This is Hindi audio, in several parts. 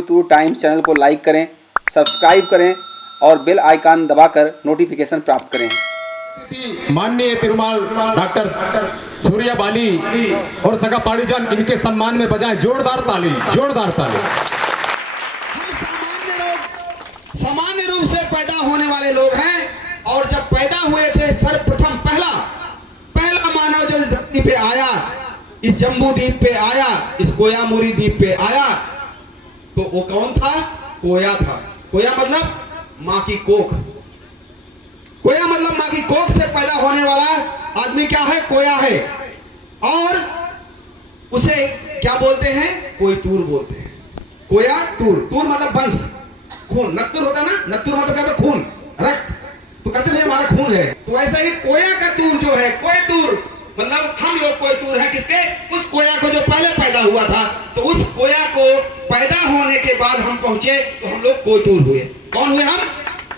कोयतूर टाइम्स चैनल को लाइक करें, सब्सक्राइब करें और बेल आइकन दबाकर नोटिफिकेशन प्राप्त करें। माननीय तिरुमाल डॉक्टर सूर्या बाली और सगा पाड़ीजान, इनके सम्मान में बजाएं जोरदार ताली, जोरदार ताली। हम सामान्य लोग सामान्य रूप से पैदा होने वाले लोग हैं, और जब पैदा हुए थे सर्वप्रथम पहला मानव जो इस धरती पे आया, इस जम्बू द्वीप पे आया, इस कोयामुरी द्वीप पे आया, तो वो कौन था? कोया था। कोया मतलब माँ की कोख। कोया मतलब माँ की कोख से पैदा होने वाला आदमी क्या है? कोया है। और उसे क्या बोलते हैं? कोयतूर बोलते हैं। कोया तूर, तूर मतलब वंश, खून। नक्तुर होता ना, नक्तुर मतलब क्या? तो खून, रक्त। तो कहते हैं हमारा खून है। तो ऐसा ही कोया का तूर जो है, कोयतूर मतलब हम लोग कोयतूर हैं। किसके? उस कोया को जो पहले पैदा हुआ था। तो उस कोया को पैदा होने के बाद हम पहुंचे तो हम लोग कोयतूर हुए। कौन हुए? हम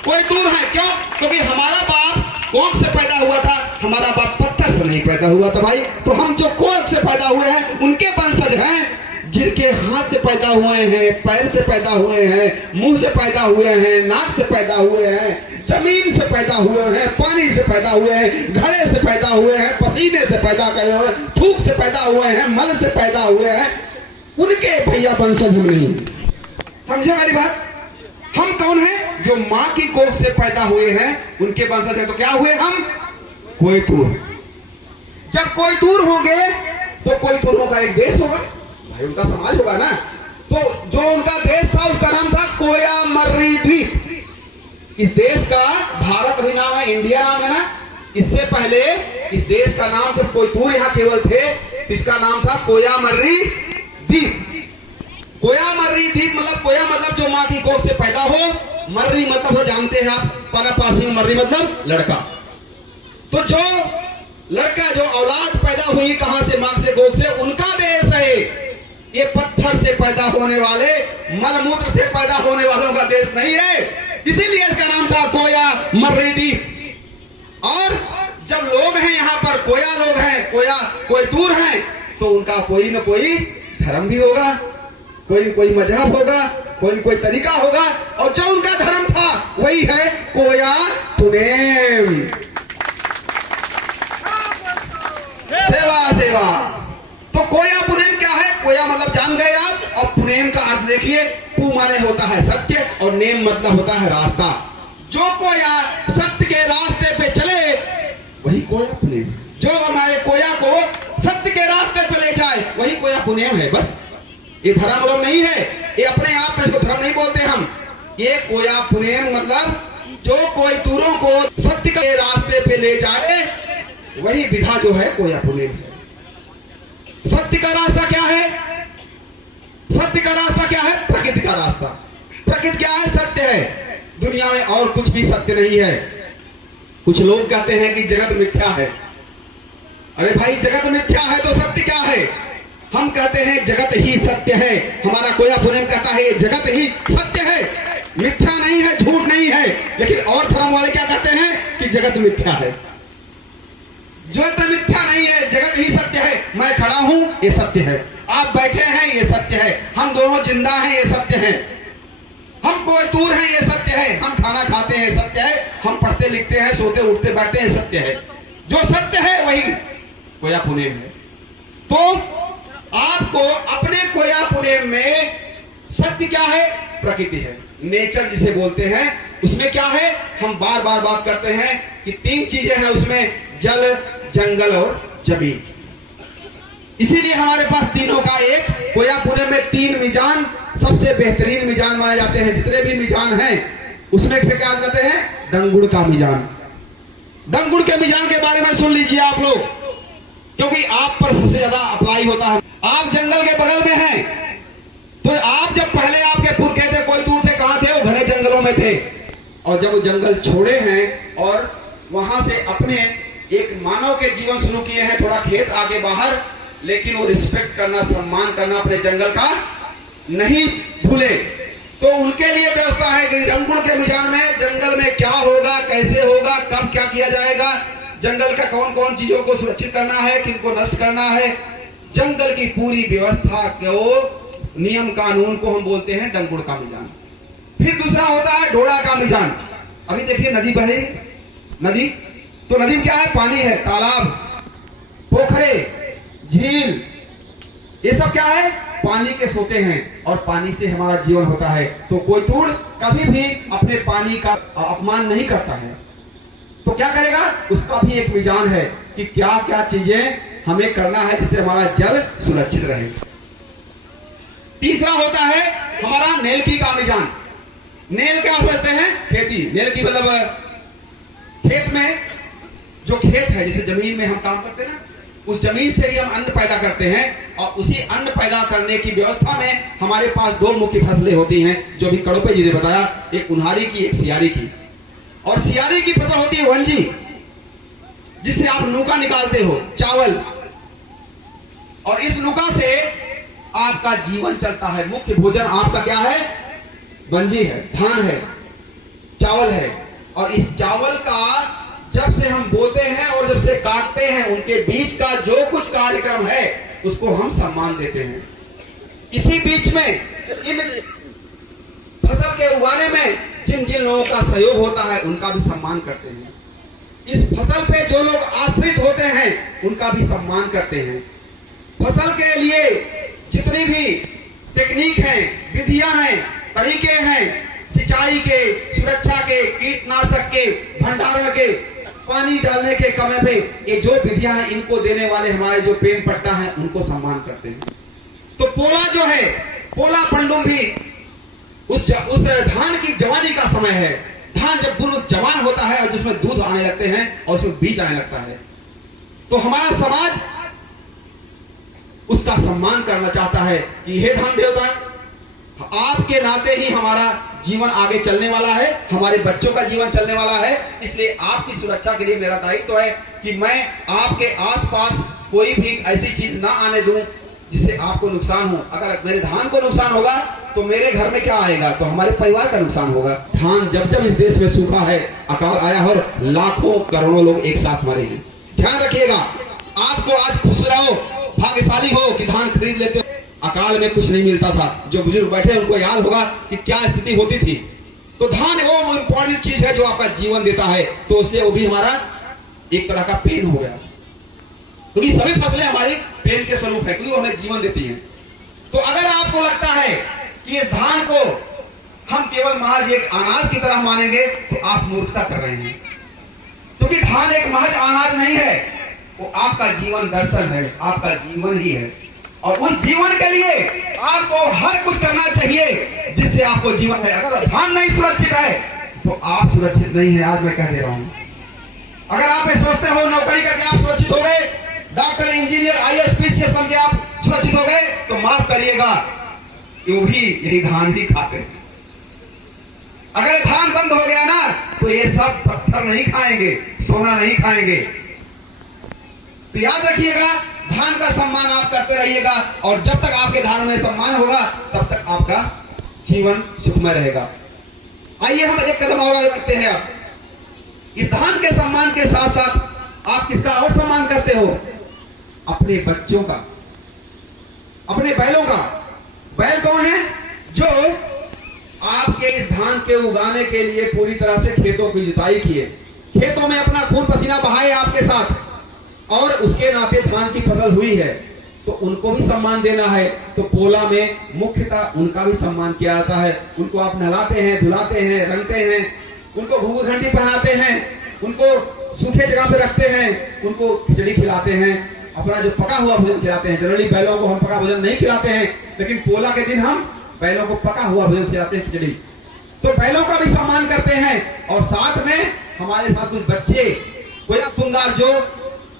कोयतूर हैं। क्यों? क्योंकि हमारा बाप कोख से पैदा हुआ था, हमारा बाप पत्थर से नहीं पैदा हुआ था भाई। तो हम जो कोख से पैदा हुए हैं उनके वंशज हैं, जिनके हाथ से पैदा हुए हैं, पैर से पैदा हुए हैं, मुंह से पैदा हुए हैं, नाक से पैदा हुए हैं, जमीन से पैदा हुए हैं, पानी से पैदा हुए हैं, घड़े से पैदा हुए हैं, पसीने से पैदा करे हुए हैं, थूक से पैदा हुए हैं, मल से पैदा हुए हैं। उनके भैया वंशज हम नहीं। समझे मेरी बात? हम कौन हैं? जो माँ की कोख से पैदा हुए हैं उनके वंशज हैं। तो क्या हुए हम? कोयतूर। जब कोयतूर होंगे तो कोयतूरों का एक देश होगा भाई, उनका समाज होगा ना। तो जो उनका देश था उसका नाम था कोयामर्री द्वीप। इस देश का भारत भी नाम है, इंडिया नाम है ना। इससे पहले इस देश का नाम, जब कोयतूर यहाँ केवल थे तो इसका नाम था कोयामर्री द्वीप। कोयामर्री द्वीप मतलब, कोया मतलब जो माँ की कोख से पैदा हो, मर्री मतलब वो जानते हैं आप, पारसी में मर्री मतलब लड़का। तो जो लड़का, जो औलाद पैदा हुई कहां से? माँ से, कोख से, उनका देश है ये। पत्थर से पैदा होने वाले, मलमूत्र से पैदा होने वालों का देश नहीं है। इसीलिए इसका नाम था कोयामर्री द्वीप। और जब लोग हैं यहाँ पर, कोया लोग हैं, कोयतूर हैं, तो उनका कोई न कोई धर्म भी होगा, कोई न कोई मजहब होगा, कोई न कोई तरीका होगा। और जो उनका धर्म था वही है कोया पुनेम। सेवा सेवा। तो कोया पुनेम क्या है? कोया मतलब जान गए आप, और पुनेम का अर्थ देखिए। पू माने होता है सत्य और नेम मतलब होता है रास्ता। जो कोया सत्य के रास्ते पे चले वही कोया पुनेम। जो हमारे कोया को सत्य के रास्ते पे ले जाए वही कोया पुनेम है। बस ये धर्म रोग नहीं है, ये अपने आप में इसको धर्म नहीं बोलते हम। ये कोया पुनेम मतलब जो कोयतूरों को सत्य के रास्ते पे ले जाए वही विधा जो है कोया पुनेम है। सत्य का रास्ता क्या है? सत्य का रास्ता क्या है? प्रकृति का रास्ता। प्रकृति क्या है? सत्य है। दुनिया में और कुछ भी सत्य नहीं है। कुछ लोग कहते हैं कि जगत मिथ्या है। अरे भाई, जगत मिथ्या है तो सत्य क्या है? हम कहते हैं जगत ही सत्य है। हमारा कोया पुनेम कहता है ये जगत ही सत्य है, मिथ्या नहीं है, झूठ नहीं है। लेकिन और धर्म वाले क्या कहते हैं? कि जगत मिथ्या है। जगत मिथ्या नहीं है, जगत ही सत्य है। मैं खड़ा हूं, ये सत्य है। आप बैठे हैं, ये सत्य है। हम दोनों जिंदा हैं, ये सत्य है। हम कोयतूर हैं, ये सत्य है। हम खाना खाते हैं, सत्य है। हम पढ़ते लिखते हैं, सोते उठते बैठते हैं, सत्य है। जो सत्य है वही कोया पुनेम है। तो आपको अपने कोया पुनेम में सत्य क्या है? प्रकृति है, नेचर जिसे बोलते हैं। उसमें क्या है? हम बार बार बात करते हैं कि तीन चीजें हैं उसमें, जल, जंगल और जमीन। इसीलिए हमारे पास तीनों का एक कोया पुनेम में तीन मिजान सबसे बेहतरीन मिजान माने जाते हैं। जितने भी मिजान हैं उसमें से क्या जाते हैं? दंगुड़ का मिजान। दंगुड़ के मिजान के बारे में सुन लीजिए आप लोग, क्योंकि आप पर सबसे ज्यादा अप्लाई होता है। आप जंगल के बगल में हैं, तो आप जब पहले आपके पुरखे थे कोयतूर से, कहां थे? वो घने जंगलों में थे। और जब वो जंगल छोड़े हैं और वहां से अपने एक मानव के जीवन शुरू किए हैं, थोड़ा खेत आगे बाहर, लेकिन वो रिस्पेक्ट करना, सम्मान करना अपने जंगल का नहीं भूले। तो उनके लिए व्यवस्था है कि दंगुड़ के मिजान में जंगल में क्या होगा, कैसे होगा, कब क्या किया जाएगा, जंगल का कौन कौन चीजों को सुरक्षित करना है, किनको नष्ट करना है, जंगल की पूरी व्यवस्था को नियम कानून को हम बोलते हैं डंगुड़ का मीजान। फिर दूसरा होता है ढोड़ा का मीजान। अभी देखिए नदी बहे, नदी तो नदी में क्या है? पानी है, तालाब, पोखरे, झील, ये सब क्या है? पानी के सोते हैं और पानी से हमारा जीवन होता है। तो कोई तूड़ कभी भी अपने पानी का अपमान नहीं करता है। तो क्या करेगा? उसका भी एक मीजान है कि क्या क्या चीजें हमें करना है जिससे हमारा जल सुरक्षित रहे। तीसरा होता है हमारा नेलकी का मीजान। नेल क्या समझते हैं? खेती। नेल की मतलब खेत में जो खेत है, जैसे जमीन में हम काम करते हैं ना, उस जमीन से ही हम अन्न पैदा करते हैं और उसी अन्न पैदा करने की व्यवस्था में हमारे पास दो मुख्य फसलें होती हैं, जो भी कड़ोपे जी ने बताया, एक उन्हारी की, एक सियारी की। और सियारी की फसल होती है वंजी, जिससे आप नूका निकालते हो, चावल, और इस नूका से आपका जीवन चलता है। मुख्य भोजन आपका क्या है? वंजी है, धान है, चावल है। और इस चावल का जब से हम बोते हैं और जब से काटते हैं, उनके बीच का जो कुछ कार्यक्रम है उसको हम सम्मान देते हैं। इसी बीच में इन फसल के उगाने में जिन जिन लोगों का सहयोग होता है उनका भी सम्मान करते हैं। इस फसल पे जो लोग आश्रित होते हैं उनका भी सम्मान करते हैं। फसल के लिए जितनी भी टेक्निक हैं, विधियां हैं, तरीके हैं, सिंचाई के, सुरक्षा के, कीटनाशक के, भंडारण के, पानी डालने के कमे पे, ये जो विधियां हैं, इनको देने वाले हमारे जो पेन पट्टा हैं उनको सम्मान करते हैं। तो पोला जो है, पोला पंडुम भी उस धान की जवानी का समय है। धान जब बुरुद जवान होता है और उसमें दूध आने लगते हैं और उसमें बीज आने लगता है, तो हमारा समाज उसका सम्मान करना चाहता है कि हे धान देवता, आपके नाते ही हमारा जीवन आगे चलने वाला है, हमारे बच्चों का जीवन चलने वाला है। इसलिए आपकी सुरक्षा के लिए मेरा दायित्व है कि मैं आपके आसपास कोई भी ऐसी चीज ना आने दूं जिससे आपको नुकसान हो। अगर मेरे धान को नुकसान होगा तो मेरे घर में क्या आएगा? तो हमारे परिवार का नुकसान होगा। धान जब जब इस देश में सूखा है, अकाल आया और लाखों करोड़ों लोग एक साथ मरे हैं। ध्यान रखिएगा, आपको आज खुश रहो, भाग्यशाली हो कि धान खरीद लेते हो। अकाल में कुछ नहीं मिलता था। जो बुजुर्ग बैठे उनको याद होगा कि क्या स्थिति होती थी। तो धान वो इंपॉर्टेंट चीज है जो आपका जीवन देता है। तो इसलिए वो भी हमारा एक तरह का पेन हो गया, क्योंकि सभी फसलें हमारी पेन के स्वरूप है, क्योंकि वो हमें जीवन देती हैं। तो अगर आपको लगता है कि इस धान को हम केवल महज एक अनाज की तरह मानेंगे तो आप मूर्खता कर रहे हैं, क्योंकि धान एक महज अनाज नहीं है, वो आपका जीवन दर्शन है, आपका जीवन ही है। और उस जीवन के लिए आपको हर कुछ करना चाहिए जिससे आपको जीवन है। अगर धान नहीं सुरक्षित है तो आप सुरक्षित नहीं है। आज मैं कह दे रहा हूं, अगर आप ये सोचते हो नौकरी करके आप सुरक्षित हो गए, डॉक्टर, इंजीनियर, IAS, PCS बन के आप सुरक्षित हो गए, तो माफ करिएगा कि वो भी यही धान ही खाते हैं। अगर धान बंद हो गया ना तो ये सब पत्थर नहीं खाएंगे, सोना नहीं खाएंगे। तो याद रखिएगा, धान का सम्मान आप करते रहिएगा और जब तक आपके धान में सम्मान होगा तब तक आपका जीवन सुखमय रहेगा। आइए हम एक कदम और आगे बढ़ते हैं। अब इस धान के सम्मान के साथ साथ आप किसका और सम्मान करते हो? अपने बच्चों का, अपने बैलों का। बैल कौन है? जो आपके इस धान के उगाने के लिए पूरी तरह से खेतों की जुताई किए, खेतों में अपना खून पसीना बहाए आपके साथ, और उसके नाते धान की फसल हुई है, तो उनको भी सम्मान देना है। तो पोला में मुख्यतः उनका भी सम्मान किया जाता है। उनको आप नहलाते हैं, धुलाते हैं, रंगते हैं, उनको घूंघट घंटी पहनाते हैं, उनको सूखे जगह पे रखते हैं, उनको खिचड़ी खिलाते हैं, अपना जो पका हुआ भोजन खिलाते हैं। जनरली बैलों को हम पका भोजन नहीं खिलाते हैं, लेकिन पोला के दिन हम बैलों को पका हुआ भोजन खिलाते हैं, खिचड़ी। तो बैलों का भी सम्मान करते हैं। और साथ में हमारे साथ कुछ बच्चे, कोई पुंगार जो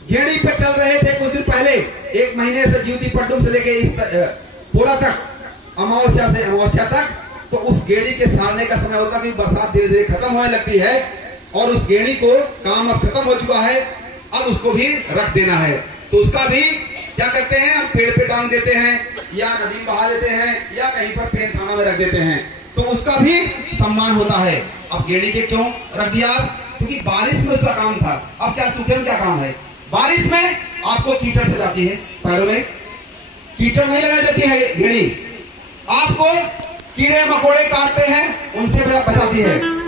गेड़ी पे चल रहे थे कुछ दिन पहले, 1 महीने से जीवती पट्टुम से लेके इस पोला तक, अमावस्या से अमावस्या तक, तो उस गेड़ी के सारने का समय होता है कि बरसात धीरे धीरे खत्म होने लगती है और उस गेड़ी को काम अब खत्म हो चुका है, अब उसको भी रख देना है। तो उसका भी क्या करते हैं, हम पेड़ पे टांग देते हैं या नदी में बहा देते हैं या कहीं पर पेन खाना में रख देते हैं, तो उसका भी सम्मान होता है। अब गेड़ी के क्यों रख दिया? क्योंकि बारिश में उसका काम था। अब क्या सूखे में क्या काम है? बारिश में आपको कीचड़ हो जाती है, पैरों में कीचड़ नहीं लगाई जाती है गेड़ी, आपको कीड़े मकोड़े काटते हैं उनसे बचाती है।